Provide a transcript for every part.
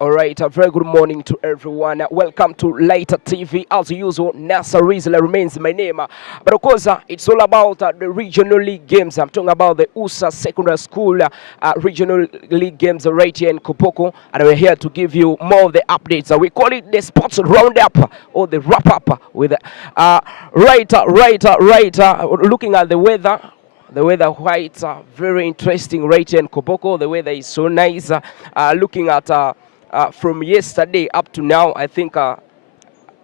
All right, a very good morning to everyone. Welcome to Later TV. As usual, Nasa Rizla remains my name. But of course, it's all about the regional league games. I'm talking about the Ussa Secondary School regional league games right here in Kopoko. And we're here to give you more of the updates. We call it the sports roundup or the wrap up with looking at the weather. The weather quite very interesting right here in Koboko. The weather is so nice. Looking at from yesterday up to now, I think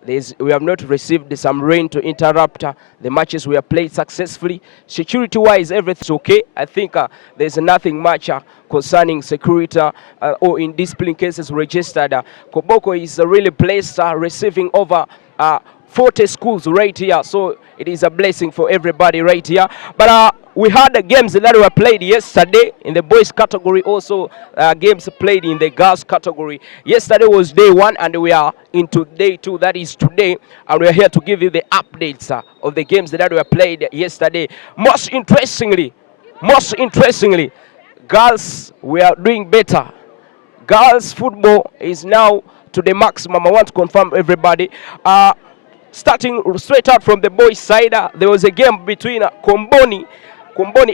we have not received some rain to interrupt the matches we have played successfully. Security-wise, everything's okay. I think there's nothing much concerning security or indiscipline cases registered. Koboko is really placed receiving over 40 schools right here, so it is a blessing for everybody right here. But we had the games that were played yesterday in the boys category, also games played in the girls category. Yesterday was day one and we are into day two, that is today, and we are here to give you the updates of the games that were played yesterday. Most interestingly, girls, we are doing better. Girls football is now to the maximum. I want to confirm everybody. Starting straight out from the boys' side, there was a game between Komboni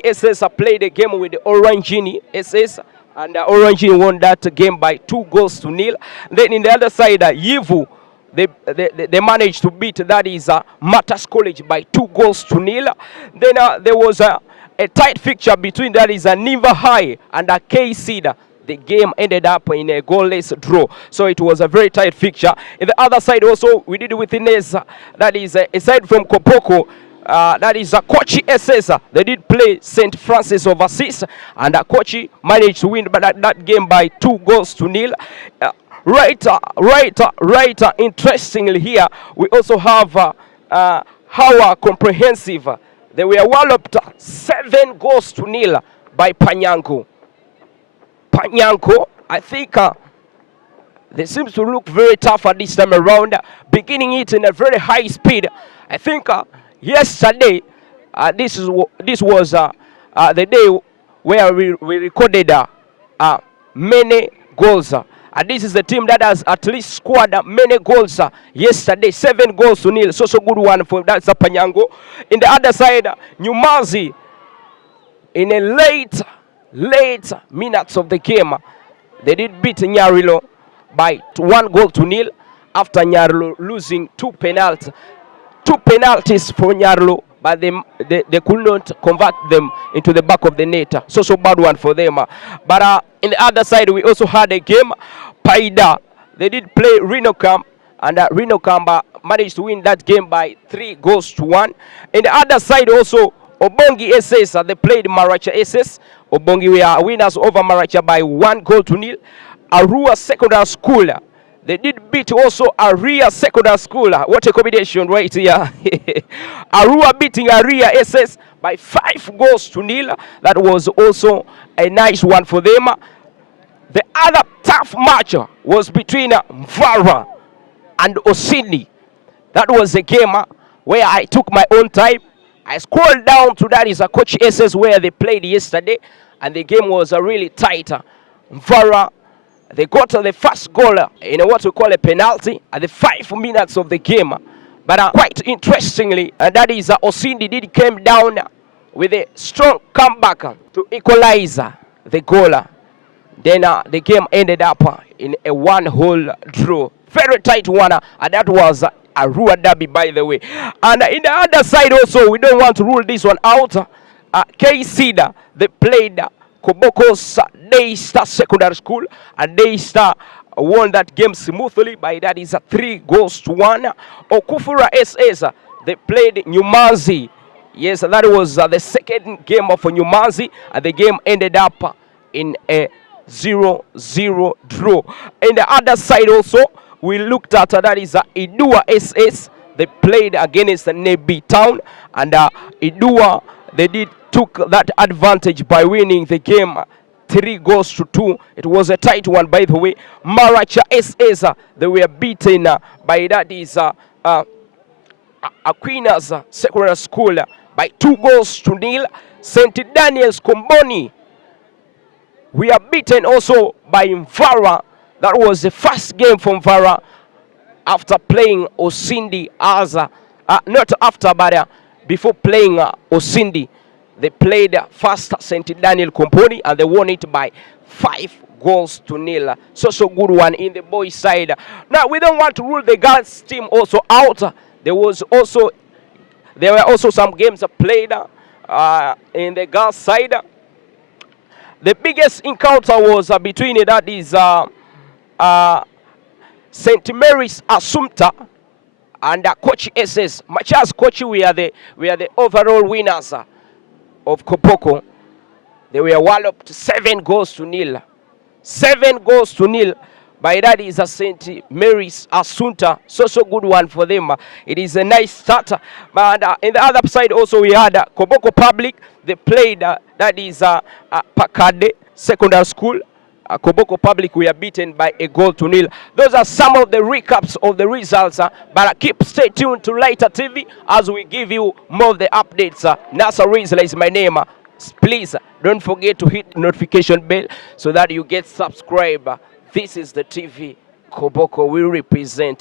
SS played a game with the Orangini SS, and Orangini won that game by 2-0. Then in the other side, Yivu, they managed to beat, that is Matas College, by 2-0. Then there was a tight fixture between, that is Niva High and KC. The game ended up in a goalless draw, so it was a very tight fixture. In the other side also, we did with Ines, that is aside from Kopoko, that is Kochi SS. They did play St. Francis overseas, and Kochi managed to win that game by 2-0. Interestingly here, we also have how comprehensive. They were walloped 7-0 by Panyango. I think they seem to look very tough at this time around, beginning it in a very high speed. I think yesterday, this was the day where we recorded many goals. This is the team that has at least scored many goals yesterday, 7-0. So good one for that Panyango. In the other side, Nyumazi, in a late minutes of the game, they did beat Nyarilo by 1-0 after Nyarilo losing two penalties for Nyarilo, but they could not convert them into the back of the net. So bad one for them. But in the other side, we also had a game. Paida, they did play Reno Camp, and Reno Camp managed to win that game by 3-1. In the other side also, Obongi SS, they played Maracha SS. Obongi were winners over Maracha by 1-0. Arua Secondary School, they did beat also Aria Secondary School. What a combination right here. Arua beating Aria SS by 5-0. That was also a nice one for them. The other tough match was between Mvara and Osini. That was a game where I took my own time. I scrolled down to, that is a Coach SS, where they played yesterday, and the game was really tight. Mvara, they got the first goal in what we call a penalty at the 5 minutes of the game. But quite interestingly, that is Osindi did came down with a strong comeback to equalize the goal. Then the game ended up in a 1-1 draw. Very tight one, and that was Arua Derby, by the way. And in the other side also, we don't want to rule this one out. KC, they played Koboko's Daystar Secondary School, and Daystar won that game smoothly by, that is 3-1. Okufura SS, they played Nyumazi. Yes, that was the second game of Nyumazi, and the game ended up in a 0-0 draw. In the other side also, we looked at, that is Idua SS. They played against Nebi Town, and Idua, they took that advantage by winning the game 3-2. It was a tight one, by the way. Maracha SS, they were beaten by, that is Aquinas Secondary School by 2-0. St. Daniel's Komboni, We are beaten also by Mvara. That was the first game from Mvara after playing Osindi as not after, but before playing Osindi. They played first St. Daniel Componi and they won it by 5 goals to 0. So good one in the boys' side. Now we don't want to rule the girls' team also out. There were also some games played in the girls' side. The biggest encounter was between St. Mary's Assumpta and Coach SS. Machas Coach, we are the overall winners of Koboko. They were walloped 7 goals to 0. 7 goals to 0. By that is a St. Mary's Assunta. So good one for them. It is a nice start. But in the other side also we had Koboko Public. They played that is Pakade Secondary School. Koboko Public, we are beaten by 1 goal to 0. Those are some of the recaps of the results. But keep stay tuned to Lighter TV as we give you more of the updates. Nasa Rizla is my name. Please don't forget to hit the notification bell so that you get subscribed. This is the TV Koboko. We represent